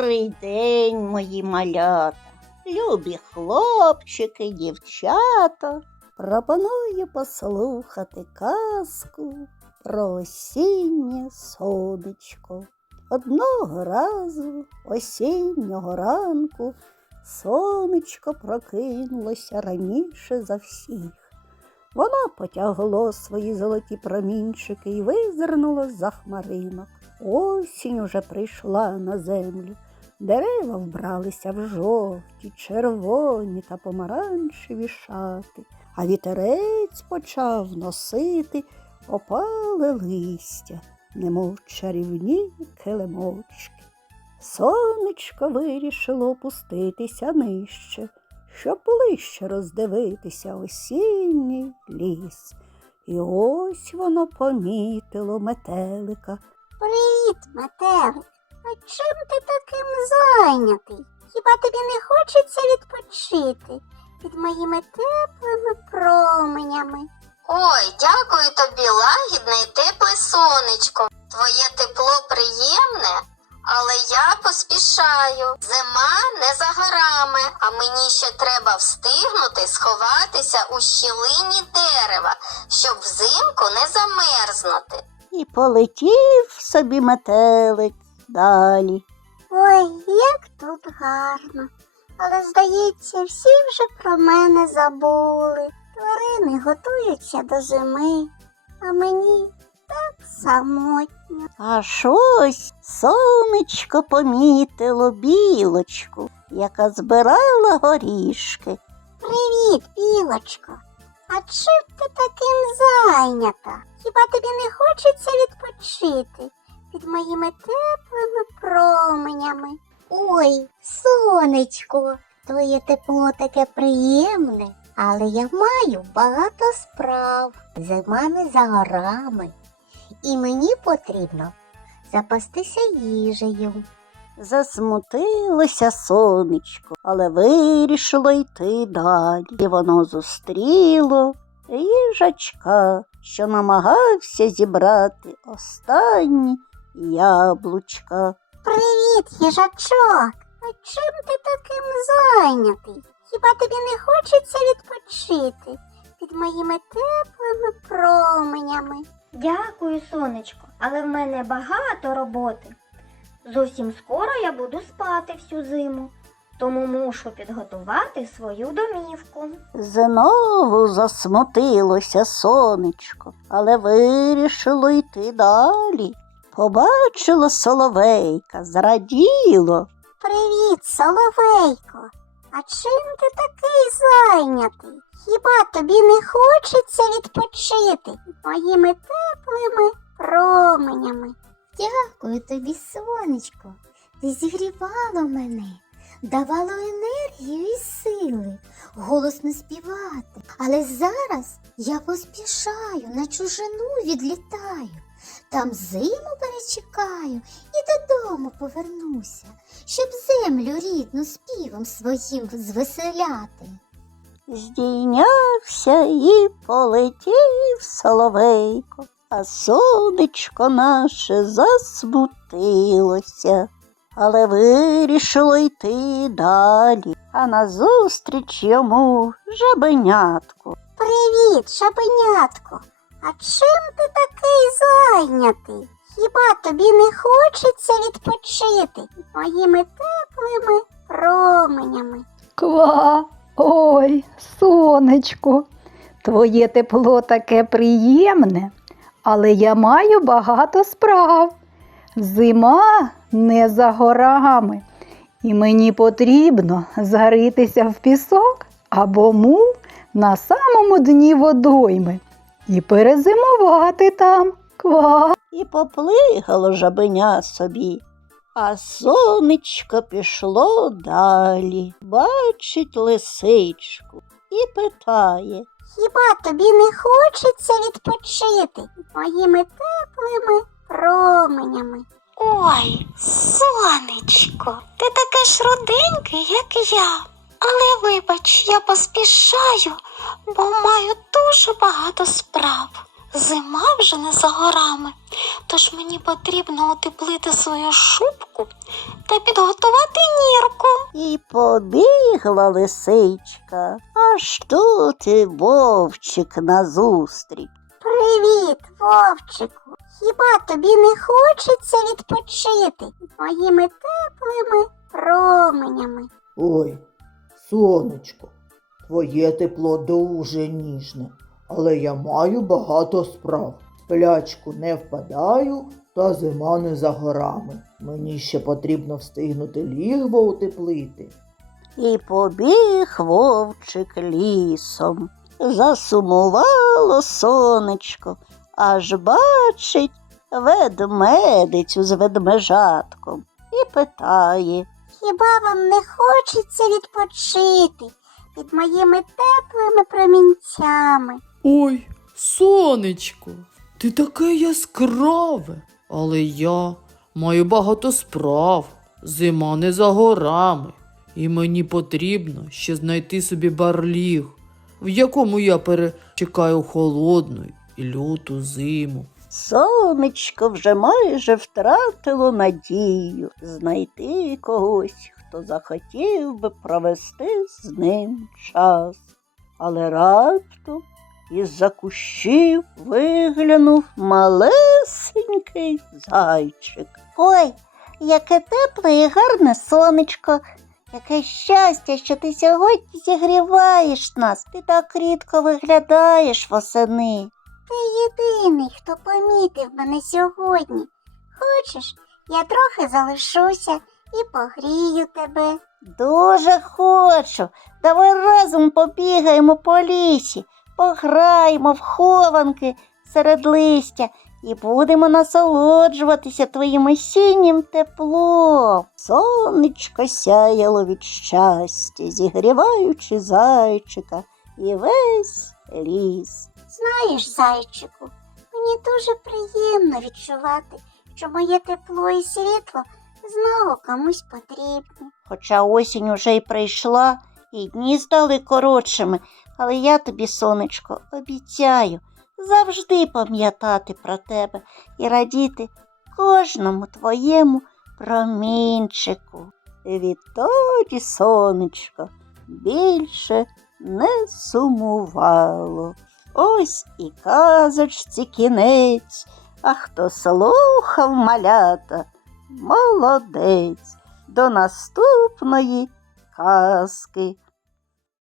Добрий день, мої малята, любі хлопчики, дівчата. Пропоную послухати казку про осіннє сонечко. Одного разу осіннього ранку сонечко прокинулося раніше за всіх. Воно потягло свої золоті промінчики і визирнуло за хмаринок. Осінь уже прийшла на землю. Дерева вбралися в жовті, червоні та помаранчеві шати, а вітерець почав носити опале листя, немов чарівні килимочки. Сонечко вирішило опуститися нижче, щоб ближче роздивитися осінній ліс. І ось воно помітило метелика. Привіт, метелик. А чим ти таким зайнятий? Хіба тобі не хочеться відпочити під моїми теплими променями? Ой, дякую тобі, лагідне і тепле сонечко. Твоє тепло приємне, але я поспішаю. Зима не за горами, а мені ще треба встигнути сховатися у щілині дерева, щоб взимку не замерзнути. І полетів собі метелик далі. Ой, як тут гарно. Але, здається, всі вже про мене забули. Тварини готуються до зими, а мені так самотньо. Аж ось сонечко помітило білочку, яка збирала горішки. Привіт, білочко. А чим ти таким зайнята? Хіба тобі не хочеться відпочити під моїми теплими променями? Ой, сонечко, твоє тепло таке приємне, але я маю багато справ. Зима не за горами, і мені потрібно запастися їжею. Засмутилося сонечко, але вирішило йти далі. І воно зустріло їжачка, що намагався зібрати останні яблучка. Привіт, їжачок. А чим ти таким зайнятий? Хіба тобі не хочеться відпочити під моїми теплими променями? Дякую, сонечко, але в мене багато роботи. Зовсім скоро я буду спати всю зиму, тому мушу підготувати свою домівку. Знову засмутилося сонечко, але вирішило йти далі. Побачило соловейка, зраділо. Привіт, соловейко. А чим ти такий зайнятий? Хіба тобі не хочеться відпочити моїми теплими променями? Дякую тобі, сонечко. Ти зігрівало мене, давало енергію і сили, голосно співати. Але зараз я поспішаю, на чужину відлітаю. Там зиму перечекаю і додому повернуся, щоб землю рідну співом своїм звеселяти. Здійнявся і полетів соловейко, а сонечко наше засмутилося, але вирішило йти далі, а назустріч йому жабенятку. Привіт, шабенятко. А чим ти такий зайнятий? Хіба тобі не хочеться відпочити моїми теплими променями? Ква, ой, сонечко, твоє тепло таке приємне, але я маю багато справ. Зима не за горами, і мені потрібно заритися в пісок або мул на самому дні водойми і перезимувати там. Ква. І поплигало жабеня собі, а сонечко пішло далі, бачить лисичку і питає. Хіба тобі не хочеться відпочити моїми теплими променями? Ой, сонечко, ти таке ж руденьке, як я. Але вибач, я поспішаю, бо маю дуже багато справ. Зима вже не за горами, тож мені потрібно утеплити свою шубку та підготувати нірку. І побігла лисичка, аж тут і вовчик назустріч. Привіт, вовчику. Хіба тобі не хочеться відпочити моїми теплими променями? Ой, сонечко, твоє тепло дуже ніжне, але я маю багато справ. В Сплячку не впадаю, та зима не за горами. Мені ще потрібно встигнути лігво утеплити. І побіг вовчик лісом. Засумувало сонечко, аж бачить ведмедицю з ведмежатком і питає. Хіба вам не хочеться відпочити під моїми теплими промінцями? Ой, сонечко, ти таке яскраве, але я маю багато справ. Зима не за горами, і мені потрібно ще знайти собі барліг, в якому я перечекаю холодну і люту зиму. Сонечко вже майже втратило надію знайти когось, хто захотів би провести з ним час. Але раптом із-за кущів виглянув малесенький зайчик. Ой, яке тепле і гарне сонечко. Яке щастя, що ти сьогодні зігріваєш нас. Ти так рідко виглядаєш восени. Ти єдиний, хто помітив мене сьогодні. Хочеш, я трохи залишуся і погрію тебе. Дуже хочу. Давай разом побігаємо по лісі, пограємо в хованки серед листя і будемо насолоджуватися твоїм осіннім теплом. Сонечко сяяло від щастя, зігріваючи зайчика і весь ліс. Знаєш, зайчику, мені дуже приємно відчувати, що моє тепло і світло знову комусь потрібні. Хоча осінь уже й прийшла, і дні стали коротшими, але я тобі, сонечко, обіцяю завжди пам'ятати про тебе і радіти кожному твоєму промінчику. Відтоді, сонечко, більше не сумувало. Ось і казочці кінець, а хто слухав малята, молодець. До наступної казки.